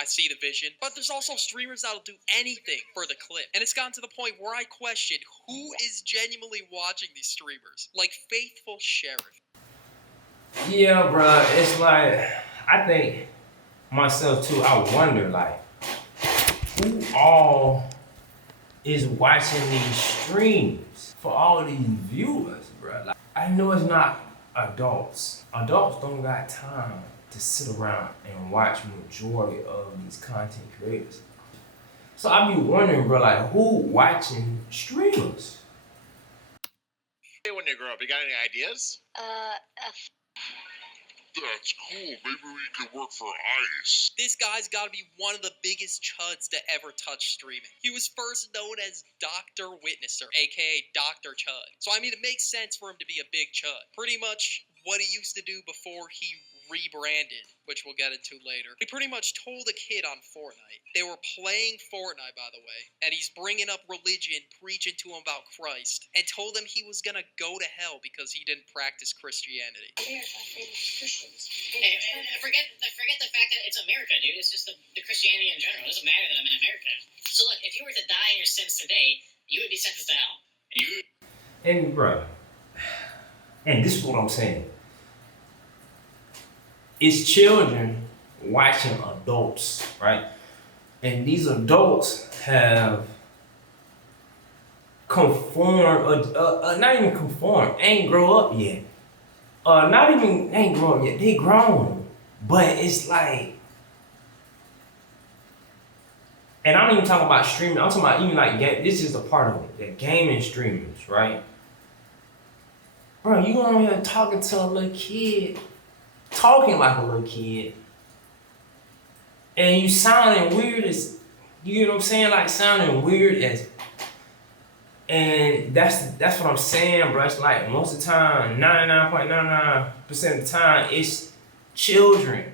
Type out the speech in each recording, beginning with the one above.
I see the vision. But there's also streamers that'll do anything for the clip. And it's gotten to the point where I question who is genuinely watching these streamers. Like Faithful Sheriff. Yeah, bro. It's like, I think myself too, I wonder, like, who all is watching these streams for all these viewers, bro? Like, I know it's not adults. Adults don't got time to sit around and watch majority of these content creators. So I be wondering, bro, like, who watching streamers? When you grow up, you got any ideas? That's cool. Maybe we could work for ICE. This guy's gotta be one of the biggest chuds to ever touch streaming. He was first known as Dr. Witnesser, aka Dr. Chud. So I mean, it makes sense for him to be a big chud. Pretty much what he used to do before he rebranded, which we'll get into later. He pretty much told a kid on Fortnite. They were playing Fortnite, by the way, and he's bringing up religion, preaching to him about Christ, and told them he was gonna go to hell because he didn't practice Christianity. Hey, forget the fact that it's America, dude. It's just the Christianity in general. It doesn't matter that I'm in America. So look, if you were to die in your sins today, you would be sentenced to hell. And bro, and this is what I'm saying. It's children watching adults, right? And these adults have conformed, not even conformed, ain't grow up yet. Ain't grown up yet, they grown. But it's like, and I don't even talk about streaming, I'm talking about even like, this is a part of it, the gaming streamers, right? Bro, you on here talking to a little kid, talking like a little kid, and you sounding weird as, you know what I'm saying? Like sounding weird as, and that's what I'm saying, bro. It's like most of the time, 99.99% of the time, it's children.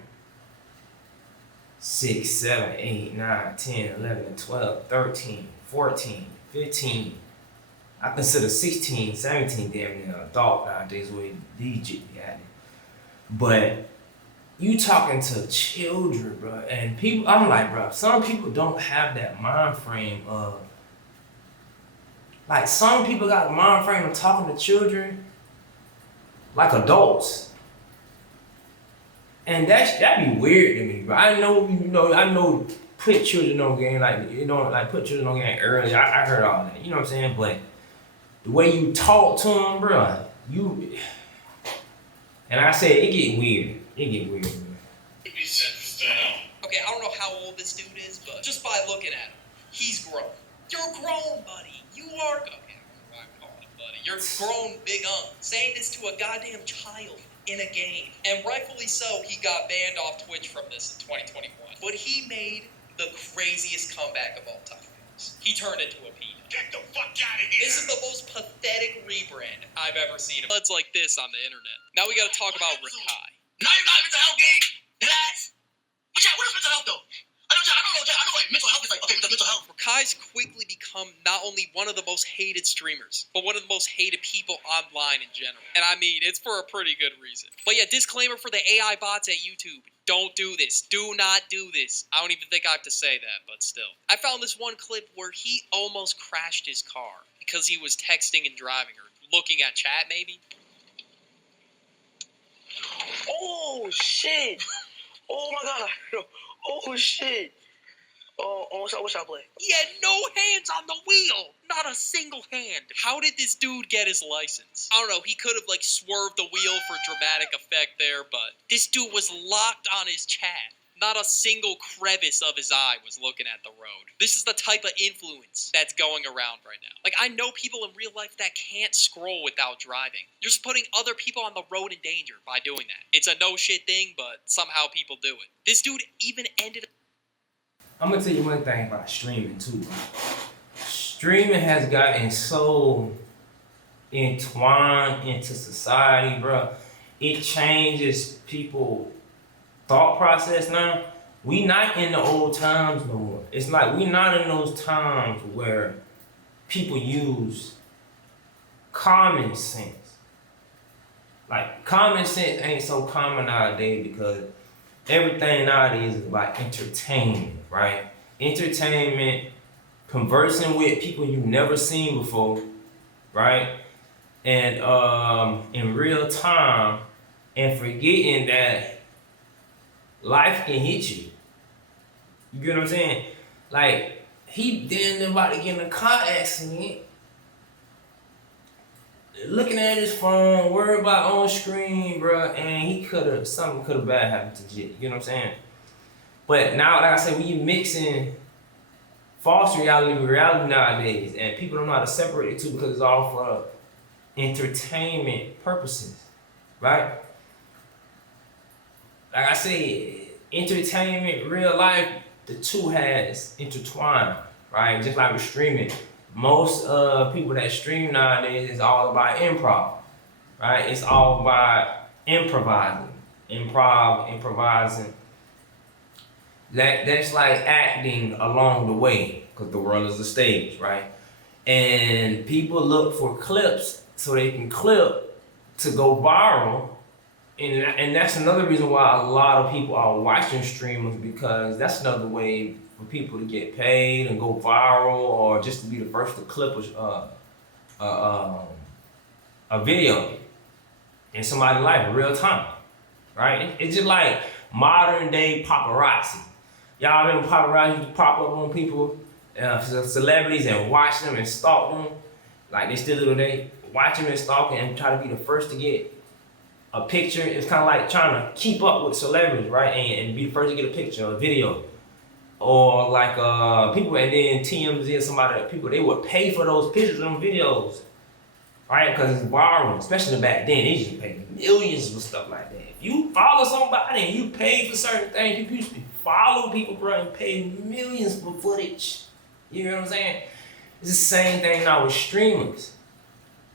6, 7, 8, 9, 10, 11, 12, 13, 14, 15. I consider 16, 17 damn near adult nowadays with DJ at it. But you talking to children, bro, and people, I'm like, bro, some people don't have that mind frame of, like, some people got the mind frame of talking to children like adults. And that'd be weird to me, bro. I know put children on game, like put children on game early. I heard all that, you know what I'm saying? But the way you talk to them, bro, and I said, it get weird. It get weird, man. Okay, I don't know how old this dude is, but just by looking at him, he's grown. You're grown, buddy. You are, okay, I'm calling him buddy. You're grown, big saying this to a goddamn child in a game. And rightfully so, he got banned off Twitch from this in 2021. But he made the craziest comeback of all time. He turned into a peanut. Get the fuck out of here! This is the most pathetic rebrand I've ever seen. It's like this on the internet. Now we gotta talk about Rakai. Now you're not mental health game. Relax. But yeah, what is mental health though? I know like mental health is like, okay, mental health. Rakai's quickly become not only one of the most hated streamers, but one of the most hated people online in general. And I mean, it's for a pretty good reason. But yeah, disclaimer for the AI bots at YouTube. Don't do this. Do not do this. I don't even think I have to say that, but still. I found this one clip where he almost crashed his car because he was texting and driving or looking at chat maybe. Oh, shit. Oh, my God. Oh, shit. Oh, what's up, play? He had no hands on the wheel. Not a single hand. How did this dude get his license? I don't know. He could have, like, swerved the wheel for dramatic effect there, but this dude was locked on his chat. Not a single crevice of his eye was looking at the road. This is the type of influence that's going around right now. Like, I know people in real life that can't scroll without driving. You're just putting other people on the road in danger by doing that. It's a no-shit thing, but somehow people do it. This dude even ended up... I'm gonna tell you one thing about streaming, too. Streaming has gotten so entwined into society, bro. It changes people's thought process now. We not in the old times no more. It's like we not in those times where people use common sense. Like, common sense ain't so common nowadays because everything nowadays is about entertainment, right? Entertainment, conversing with people you've never seen before, right? And in real time, and forgetting that life can hit you. You get what I'm saying? Like, he damn about to get in a car accident, looking at his phone, worried about on screen, bro, and something could have bad happened to Jit. You know what I'm saying? But now, like I said, when you mixing false reality with reality nowadays, and people don't know how to separate the two because it's all for entertainment purposes, right? Like I said, entertainment, real life, the two has intertwined, right? Just like with streaming. Most people that stream nowadays is all about improv, right? It's all about improvising. Improvising. That's like acting along the way, because the world is a stage, right? And people look for clips so they can clip to go viral. And that's another reason why a lot of people are watching streamers, because that's another way for people to get paid and go viral, or just to be the first to clip a video in somebody's life in real time, right? It's just like modern day paparazzi. Y'all remember paparazzi used to pop up on people, celebrities, and watch them and stalk them, like they still do today. Watch them and stalk them and try to be the first to get a picture. It's kind of like trying to keep up with celebrities, right? And be the first to get a picture, a video. Or like people, and then TMZ, people, they would pay for those pictures and videos, right? Because it's viral, especially back then. They used to pay millions for stuff like that. If you follow somebody and you pay for certain things, people used to follow people, bro, and pay millions for footage. You know what I'm saying? It's the same thing now with streamers.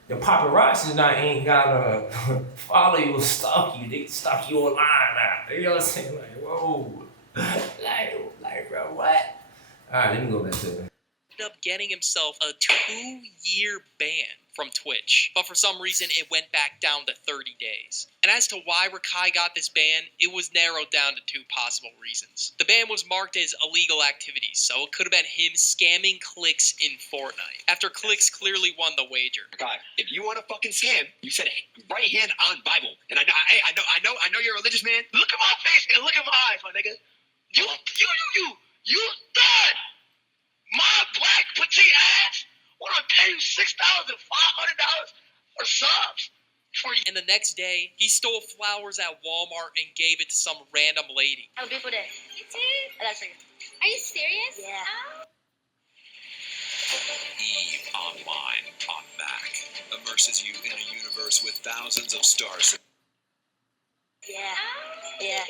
The paparazzi now ain't gotta follow you or stalk you. They can stalk you online now. You know what I'm saying? Like, whoa. like, bro, what? Alright, let me go back to it. Ended up getting himself a 2-year ban from Twitch, but for some reason it went back down to 30 days. And as to why Rakai got this ban, it was narrowed down to 2 possible reasons. The ban was marked as illegal activities, so it could have been him scamming clicks in Fortnite, after clicks clearly won the wager. God, if you want to fucking scam, you said right hand on Bible. And I know you're a religious man. Look at my face and look at my eyes, my nigga. You thought my black petite ass want to pay you $6,500 for subs? And the next day, he stole flowers at Walmart and gave it to some random lady. Have a beautiful day. You too. I love you. Are you serious? Yeah. EVE Online on Mac immerses you in a universe with thousands of stars. Yeah. Yeah.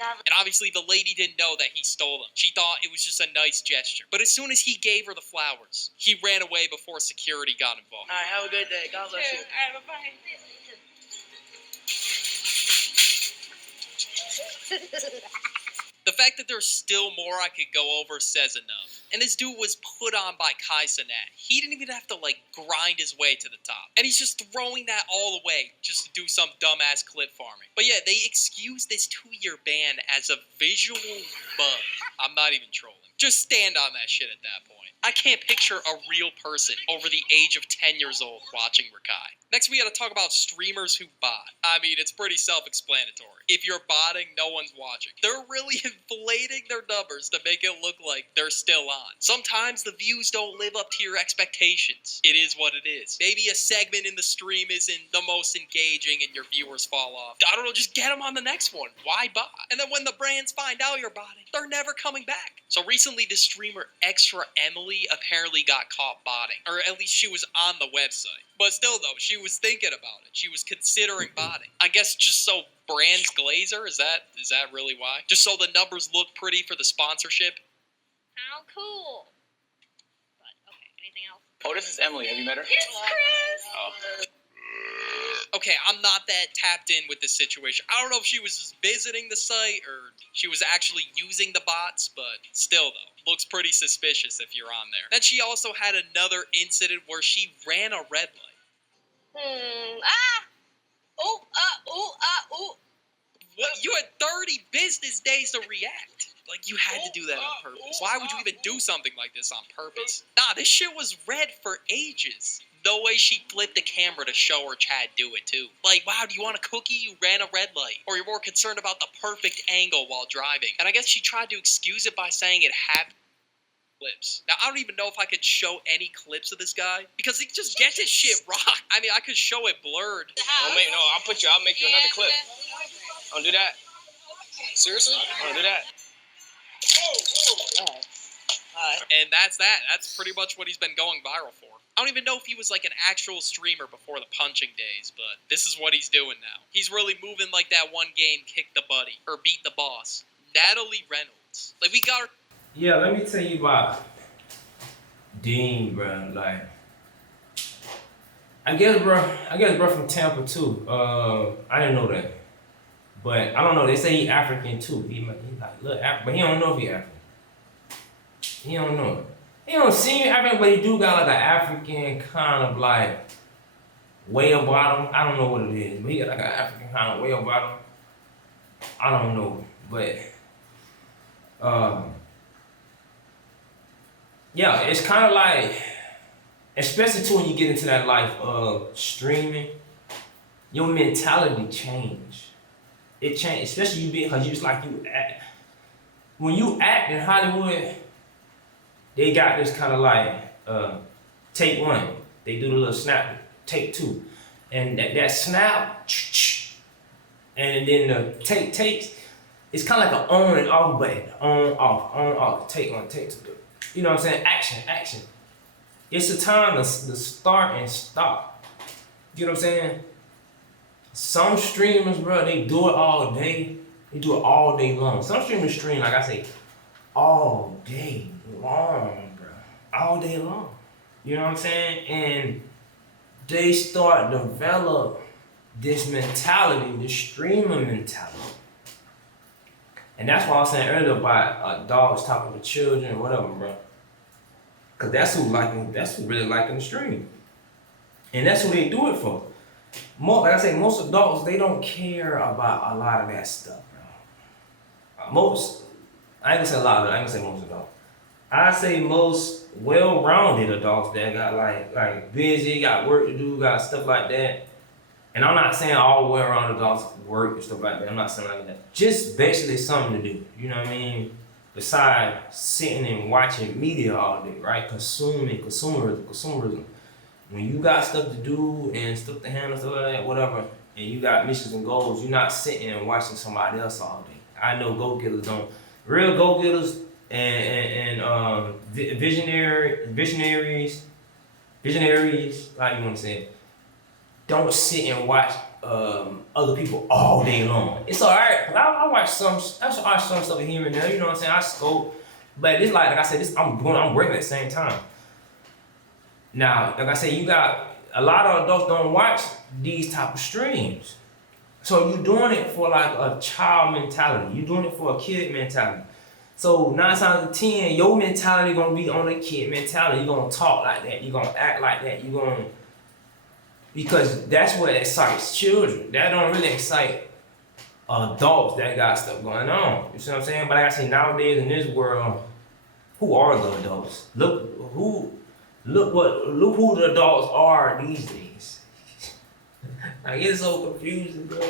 And obviously the lady didn't know that he stole them. She thought it was just a nice gesture. But as soon as he gave her the flowers, he ran away before security got involved. All right, have a good day. God bless you. All right, bye-bye. The fact that there's still more I could go over says enough. And this dude was put on by Kai Cenat. He didn't even have to, grind his way to the top. And he's just throwing that all away just to do some dumbass clip farming. But yeah, they excused this 2-year ban as a visual bug. I'm not even trolling. Just stand on that shit at that point. I can't picture a real person over the age of 10 years old watching Rakai. Next, we gotta talk about streamers who bot. I mean, it's pretty self-explanatory. If you're botting, no one's watching. They're really inflating their numbers to make it look like they're still on. Sometimes the views don't live up to your expectations. It is what it is. Maybe a segment in the stream isn't the most engaging and your viewers fall off. I don't know, just get them on the next one. Why bot? And then when the brands find out you're botting, they're never coming back. So recently, this streamer Extra Emily apparently got caught botting. Or at least she was on the website. But still though, she was thinking about it. She was considering botting. I guess just so brands glaze her? Is that really why? Just so the numbers look pretty for the sponsorship? How cool. But, okay, anything else? Oh, this is Emily. Have you met her? It's Chris! Oh. Okay, I'm not that tapped in with this situation. I don't know if she was just visiting the site or she was actually using the bots, but still though, looks pretty suspicious if you're on there. Then she also had another incident where she ran a red light. What? You had 30 business days to react. Like, you had to do that on purpose. Why would you even do something like this on purpose? Nah, this shit was red for ages. No way she flipped the camera to show her Chad do it, too. Like, wow, do you want a cookie? You ran a red light. Or you're more concerned about the perfect angle while driving. And I guess she tried to excuse it by saying it happened. Clips. Now, I don't even know if I could show any clips of this guy, because he just gets his shit rocked. I mean, I could show it blurred. I'll make you another clip. Don't do that. Seriously? Don't do that. And that's that. That's pretty much what he's been going viral for. I don't even know if he was like an actual streamer before the punching days, but this is what he's doing now. He's really moving like that one game, Kick the Buddy, or Beat the Boss. Natalie Reynolds. Like, we got her. Yeah, let me tell you about Dean, bro. Like, I guess, bro, from Tampa too. I didn't know that, but I don't know. They say he African too. He like look African, but he don't know if he African. He don't know. He don't seem African, but he do got like an African kind of like way about him. I don't know what it is, but he got like an African kind of way about him. I don't know, but yeah, it's kind of like, especially too when you get into that life of streaming, your mentality change. It changed, especially you being, cause you just like you act. When you act in Hollywood, they got this kind of like take one. They do the little snap, take two, and that snap, and then the takes. It's kind of like an on and off button, on off, take one, take two. You know what I'm saying? Action. It's a time to start and stop. You know what I'm saying? Some streamers, bro, they do it all day. They do it all day long. Some streamers stream, like I say, all day long, bro. All day long. You know what I'm saying? And they start develop this mentality, this streamer mentality. And that's why I was saying earlier about dogs talking to children or whatever, bro. Cause that's who really liking the stream. And that's who they do it for. Like I say, most adults, they don't care about a lot of that stuff, bro. I ain't gonna say a lot of it, I ain't gonna say most adults. I say most well-rounded adults that got like busy, got work to do, got stuff like that. And I'm not saying all well-rounded adults work and stuff like that. I'm not saying like that. Just basically something to do. You know what I mean? Besides sitting and watching media all day, right? Consumerism. When you got stuff to do and stuff to handle, stuff like that, whatever, and you got missions and goals, you're not sitting and watching somebody else all day. I know go-getters don't. Real go-getters and visionaries, how you want to say it, don't sit and watch other people all day long. It's alright, cause I watch some stuff here and there. You know what I'm saying? I scope, but it's like I said, I'm working at the same time. Now, like I said, you got a lot of adults don't watch these type of streams, so you're doing it for like a child mentality. You're doing it for a kid mentality. So 9 times out of 10, your mentality gonna be on a kid mentality. You're gonna talk like that. You're gonna act like that. Because that's what excites children. That don't really excite adults that got stuff going on. You see what I'm saying? But like I say, nowadays in this world, who are the adults? Look who the adults are these days. Like, it's so confusing, bro.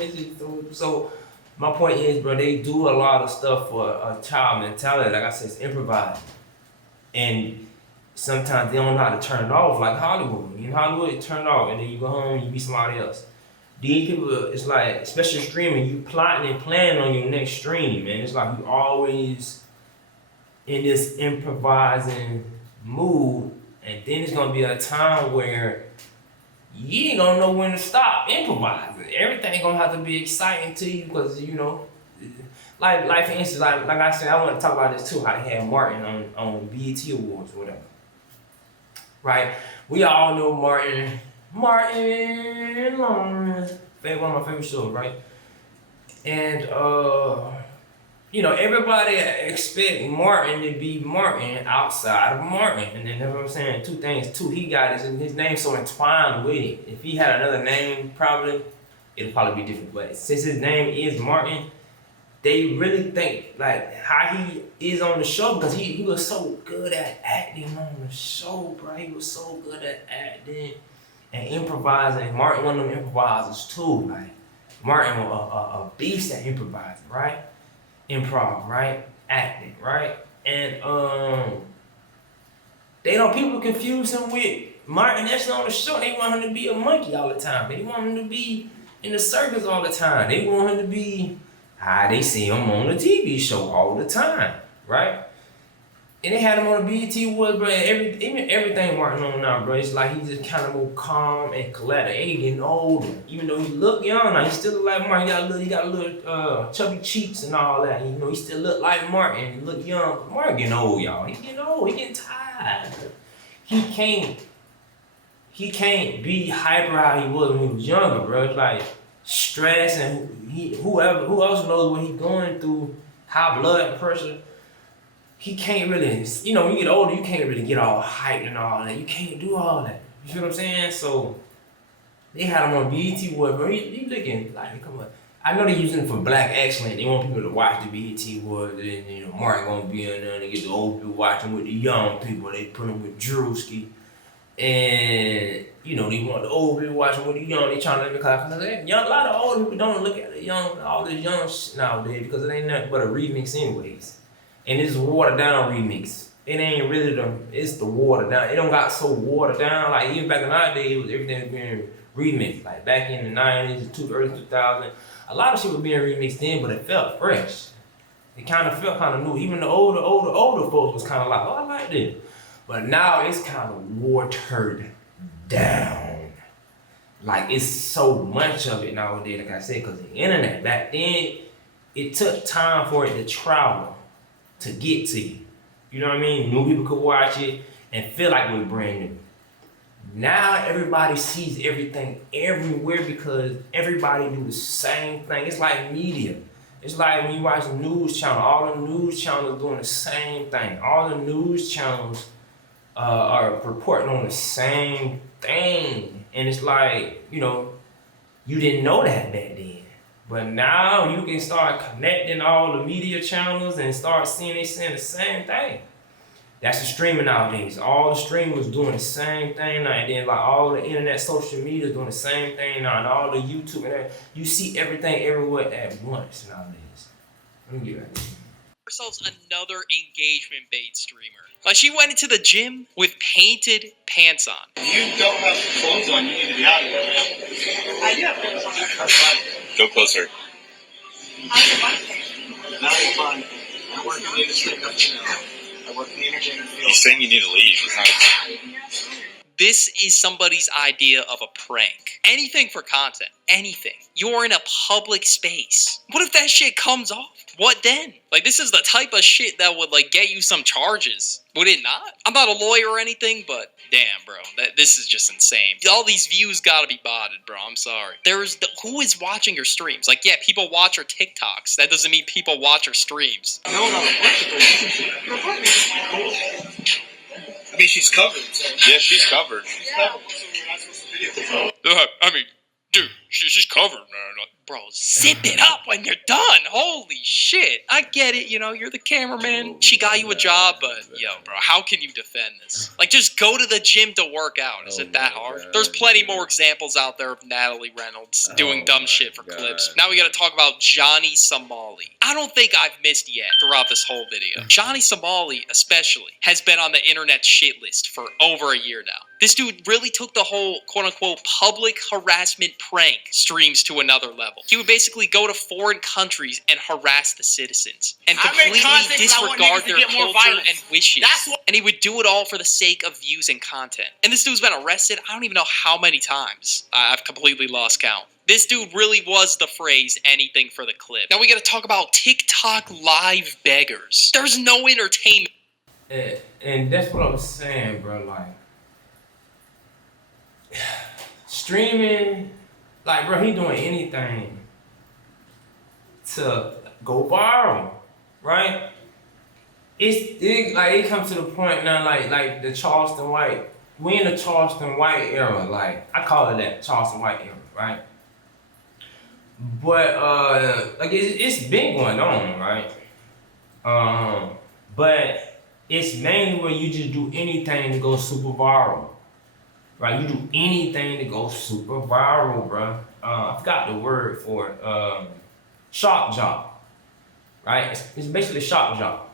So my point is, bro, they do a lot of stuff for a child mentality. Like I said, it's improvised. And sometimes they don't know how to turn it off, like Hollywood. In Hollywood, you turn it off, and then you go home and you be somebody else. These people, it's like, especially streaming, you plotting and planning on your next stream, man. It's like you always in this improvising mood, and then it's gonna be a time where you ain't gonna know when to stop improvising. Everything gonna have to be exciting to you, because you know, like for instance, like I said, I want to talk about this too. How they had Martin on BET Awards or whatever. Right? We all know Martin Lawrence, one of my favorite shows, right? And you know, everybody expect Martin to be Martin outside of Martin. And then, you know what I'm saying? Two things. He got his name so entwined with it. If he had another name, it'd probably be different. But since his name is Martin, they really think like how he is on the show because he was so good at acting on the show, bro. He was so good at acting and improvising. Martin, one of them improvisers too. Like Martin, a beast at improvising, right? Improv, right? Acting, right? And people confuse him with Martin Eshler on the show. They want him to be a monkey all the time. They want him to be in the circus all the time. They want him to be how they see him on the TV show all the time, right? And they had him on the BET Awards, bro. Everything Martin on now, bro. It's like he's just kind of more calm and collected. And he getting older, even though he look young. Now he still look like Martin. He got a little chubby cheeks and all that. And, you know, he still look like Martin. He look young. Martin getting old, y'all. He getting old. He getting tired. He can't be hyper how he was when he was younger, bro. It's like stress and who else knows what he's going through, high blood pressure. He can't really, you know, when you get older, you can't really get all hyped and all that. You can't do all that. You feel what I'm saying? So they had him on BET Awards, bro. He looking like, come on. I know they're using it for Black Excellence. They want people to watch the BET Awards, and you know, Martin gonna be in there and they get the old people watching with the young people. They put him with Drewski. And you know, they want the old people watching with the young. They trying to look at a lot of old people don't look at the young, all this young shit nowadays because it ain't nothing but a remix anyways. And it's a watered down remix. It ain't really it's the watered down. It don't got so watered down. Like even back in our day, it was everything was being remixed. Like back in the 90s, early 2000s, a lot of shit was being remixed then, but it felt fresh. It kind of felt kind of new. Even the older folks was kind of like, oh, I like this. But now it's kind of watered down. Like it's so much of it nowadays, like I said, because the internet, back then, it took time for it to travel, to get to you. You know what I mean? New people could watch it and feel like it was brand new. Now everybody sees everything everywhere because everybody do the same thing. It's like media. It's like when you watch the news channel, all the news channels doing the same thing. All the news channels are reporting on the same thing. And it's like, you know, you didn't know that back then. But now you can start connecting all the media channels and start seeing they saying the same thing. That's the streaming nowadays. All the streamers doing the same thing now. And then like all the internet, social media doing the same thing now. And all the YouTube and everything. You see everything everywhere at once nowadays. Let me get back to you. Ourselves another engagement bait streamer. Like she went into the gym with painted pants on. You don't have clothes on. You need to be out of here. I do have clothes on. That's fine. Go closer. Not fun. I work in the industry. I work in the entertainment field. He's saying you need to leave. It's not. This is somebody's idea of a prank. Anything for content. Anything. You're in a public space. What if that shit comes off? What then? Like, this is the type of shit that would, like, get you some charges. Would it not? I'm not a lawyer or anything, but damn, bro. This is just insane. All these views gotta be botted, bro. I'm sorry. Who is watching your streams? Like, yeah, people watch your TikToks. That doesn't mean people watch your streams. No, not a I mean, she's covered. So. Yeah, she's covered. She's covered. So we're not supposed to video. I mean, dude, she's covered, man. Bro, zip it up when you're done. Holy shit. I get it, you know, you're the cameraman. She got you a job, but yo, bro, how can you defend this? Like, just go to the gym to work out. Is it that hard? There's plenty more examples out there of Natalie Reynolds doing dumb shit for clips. Now we gotta talk about Johnny Somali. I don't think I've missed yet throughout this whole video. Johnny Somali, especially, has been on the internet shit list for over a year now. This dude really took the whole quote-unquote public harassment prank streams to another level. He would basically go to foreign countries and harass the citizens and completely disregard their culture and wishes. And he would do it all for the sake of views and content. And this dude's been arrested I don't even know how many times. I've completely lost count. This dude really was the phrase anything for the clip. Now we gotta talk about TikTok live beggars. There's no entertainment. And that's what I'm saying, bro. Like, streaming, like, bro, he doing anything to go viral, right? It comes to the point now, like the Charleston White. We in the Charleston White era, like I call it that Charleston White era, right? But like it's been going on, right? But it's mainly where you just do anything to go super viral, right? You do anything to go super viral, bro. I forgot the word for it. Shock job, right? It's basically shock job.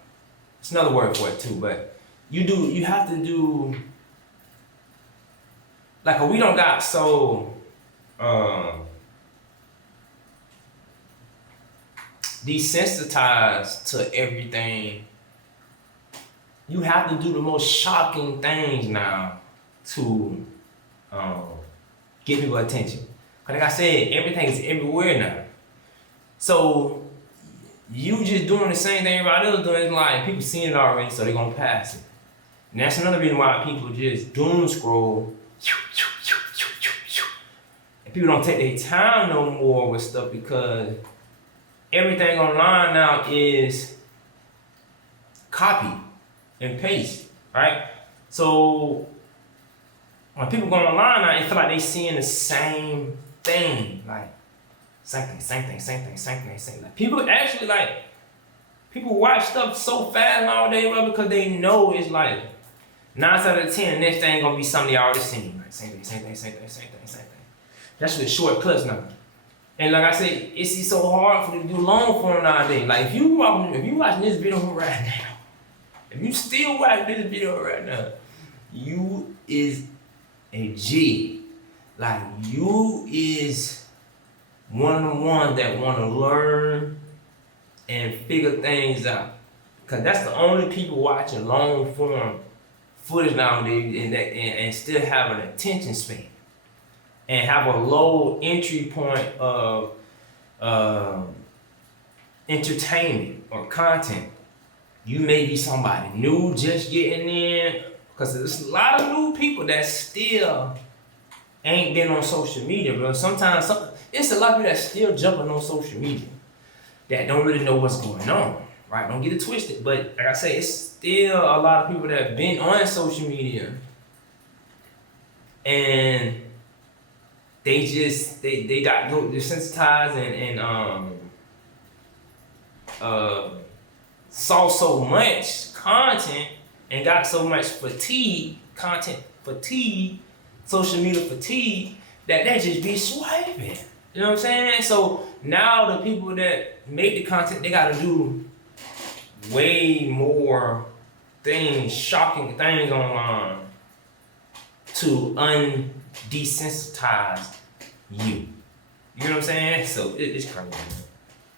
It's another word for it too, but you have to do like we don't got so desensitized to everything. You have to do the most shocking things now to get people attention. Cause like I said, everything is everywhere now. So you just doing the same thing everybody else doing, it's like people seeing it already, so they're gonna pass it. And that's another reason why people just doom scroll. And people don't take their time no more with stuff because everything online now is copy and paste, right? So when people go online now, it feel like they seeing the same thing, like same thing. Like people actually like people watch stuff so fast nowadays, bro, because they know it's like 9 out of 10, the next thing gonna be something they already seen. Like same thing. That's with short clips now. And like I said, it's so hard for them to do long form nowadays. Like if you watching this video right now, if you still watching this video right now, you is a G. Like you is one of the ones that want to learn and figure things out. Cause that's the only people watching long form footage nowadays and still have an attention span and have a low entry point of entertainment or content. You may be somebody new just getting in, because there's a lot of new people that still ain't been on social media, bro. Sometimes it's a lot of people that still jumping on social media that don't really know what's going on, right? Don't get it twisted. But like I say, it's still a lot of people that have been on social media and they got desensitized and saw so much content and got so much content fatigue, social media fatigue, that they just be swiping. You know what I'm saying? So now the people that make the content, they gotta do way more things, shocking things online to undesensitize you. You know what I'm saying? So it's crazy, man.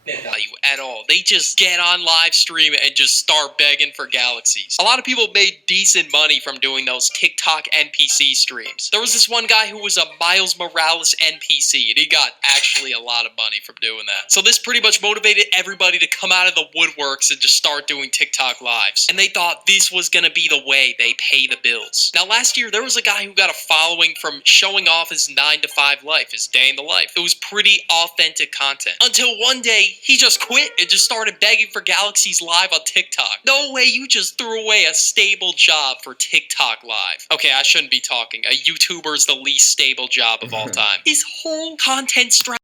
Value at all. They just get on live stream and just start begging for galaxies. A lot of people made decent money from doing those TikTok NPC streams. There was this one guy who was a Miles Morales NPC, and he got actually a lot of money from doing that. So this pretty much motivated everybody to come out of the woodworks and just start doing TikTok lives. And they thought this was gonna be the way they pay the bills. Now last year, there was a guy who got a following from showing off his 9-to-5 life, his day in the life. It was pretty authentic content. Until one day, he just quit and just started begging for galaxies live on TikTok. No way, you just threw away a stable job for TikTok live. Okay, I shouldn't be talking. A YouTuber is the least stable job of all time. His whole content strategy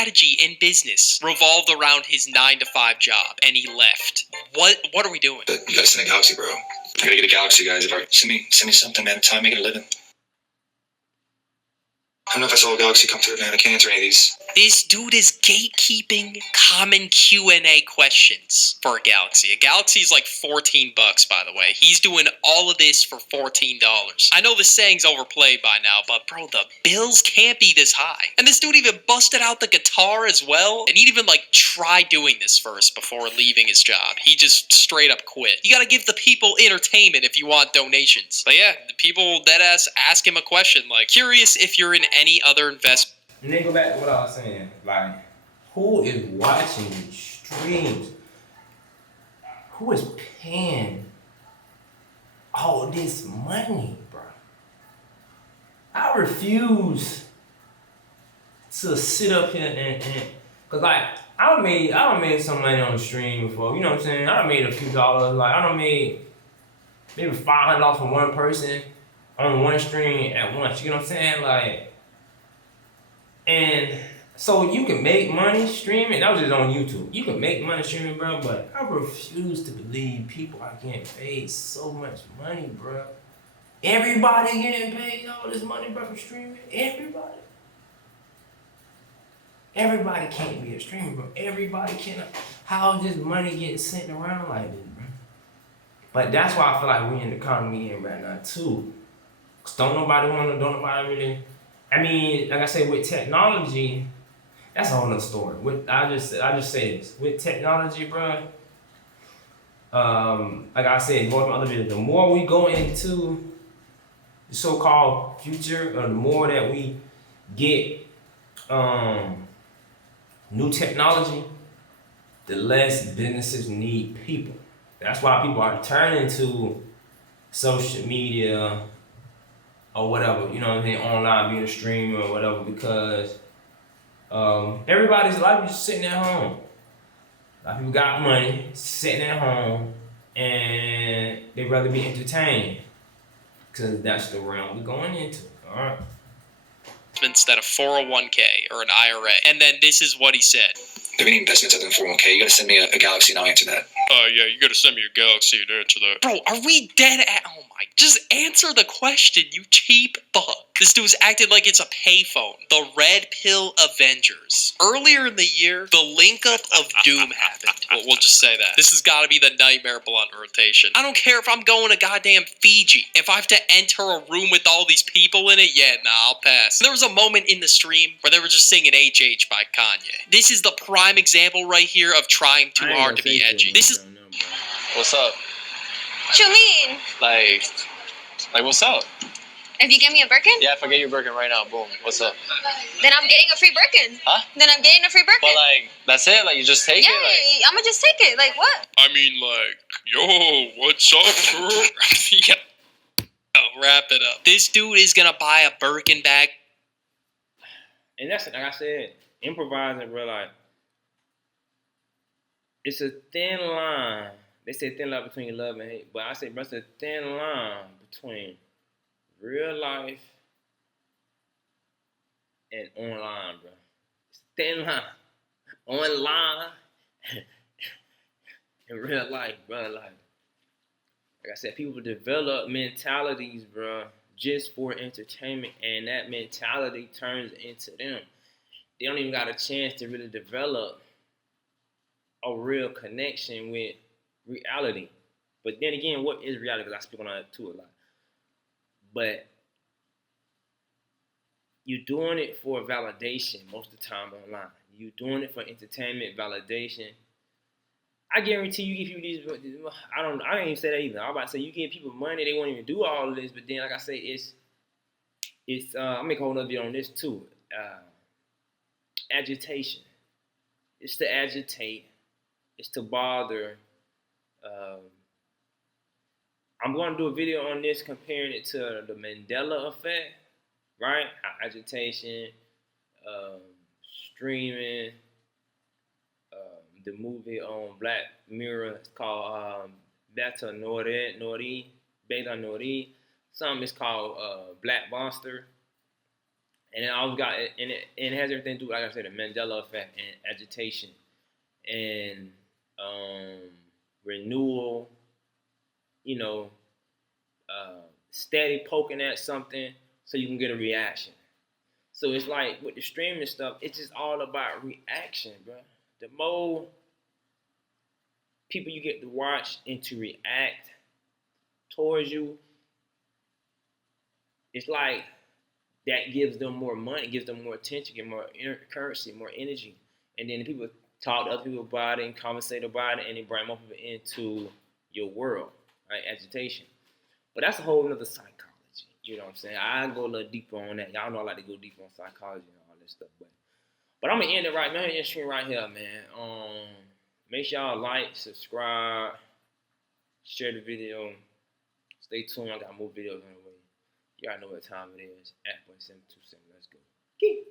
strategy in business revolved around his 9-to-5 job, and he left. What are we doing? But you gotta send a Galaxy, bro. I gotta get a Galaxy, guys. Send me something, man. Time making a living. I don't know if I saw a Galaxy come through, man. I can't answer any of these. This dude is gatekeeping common Q&A questions for a Galaxy. A Galaxy is like $14, by the way. He's doing all of this for $14. I know the saying's overplayed by now, but bro, the bills can't be this high. And this dude even busted out the guitar as well, and he'd even like try doing this first before leaving his job. He just straight up quit. You gotta give the people entertainment if you want donations. But yeah, the people deadass ask him a question like, curious if you're in any other investment. And then go back to what I was saying. Like, who is watching these streams? Who is paying all this money, bro? I refuse to sit up here and cause like I done made some money on the stream before. You know what I'm saying? I done made a few dollars. Like I done made maybe $500 from one person on one stream at once. You know what I'm saying? Like. And so you can make money streaming. That was just on YouTube. You can make money streaming, bro, but I refuse to believe people are getting paid so much money, bro. Everybody getting paid all this money, bro, from streaming. Everybody can't be a streamer, bro. Everybody cannot. How is this money getting sent around like this, bro? But that's why I feel like we in the economy in right now too. Cause don't nobody really. I mean, like I said, with technology, that's a whole nother story. I just say this. With technology, bro, like I said, going from other videos, the more we go into the so-called future, or the more that we get new technology, the less businesses need people. That's why people are turning to social media or whatever, you know what I'm saying, online, being a streamer or whatever, because everybody's like just sitting at home. A lot of people got money, sitting at home, and they'd rather be entertained, because that's the realm we're going into, all right? Instead of 401k or an IRA. And then this is what he said. If any investments other than 401k, you gotta send me a Galaxy and I'll answer that. Yeah, you gotta send me a Galaxy to answer that. Bro, are we dead at? Oh my, just answer the question, you cheap fuck. This dude's acted like it's a payphone. The Red Pill Avengers. Earlier in the year, the link up of Doom happened. We'll just say that. This has gotta be the Nightmare Blunt rotation. I don't care if I'm going to goddamn Fiji. If I have to enter a room with all these people in it, yeah, nah, I'll pass. There was a moment in the stream where they were just singing HH by Kanye. This is the prime example right here of trying too hard to be edgy. This is... What's up? What you mean? Like what's up? If you give me a Birkin? Yeah, if I get you a Birkin right now, boom. What's up? Then I'm getting a free Birkin. Huh? Then I'm getting a free Birkin. But like, that's it? Like, you just take yeah, it? Like, I'm gonna just take it. Like, what? I mean, like, yo, what's up, bro? Yeah. Oh, wrap it up. This dude is gonna buy a Birkin bag. And that's, like I said, improvising, bro, like, it's a thin line. They say thin line between love and hate, but I say, bro, it's a thin line between real life and online, bro. It's a thin line. Online and real life, bro. Like I said, people develop mentalities, bro, just for entertainment, and that mentality turns into them. They don't even got a chance to really develop a real connection with reality. But then again, what is reality? Because I speak on that too a lot. But you're doing it for validation most of the time online. You're doing it for entertainment, validation. I guarantee you, if you these, I ain't even say that either. I'm about to say you give people money, they won't even do all of this. But then, like I say, it's I'll make a whole nother video on this too. Agitation. It's to agitate. It's to bother. I'm going to do a video on this, comparing it to the Mandela effect, right? How agitation, streaming, the movie on Black Mirror, it's called Beta Nori. Something is called Black Monster. And it always got it has everything to do, like I said, the Mandela effect and agitation and renewal. You know, steady poking at something so you can get a reaction. So it's like with the streaming stuff, it's just all about reaction, bro. The more people you get to watch and to react towards you, it's like that gives them more money, gives them more attention, get more currency, more energy. And then the people talk to other people about it and conversate about it, and they bring more people into your world, right? Agitation. But that's a whole nother psychology. You know what I'm saying? I go a little deeper on that. Y'all know I like to go deeper on psychology and all this stuff. But I'm gonna end it right now. End stream right here, man. Make sure y'all like, subscribe, share the video. Stay tuned. I got more videos on the way. Y'all know what time it is. At 727. Let's go.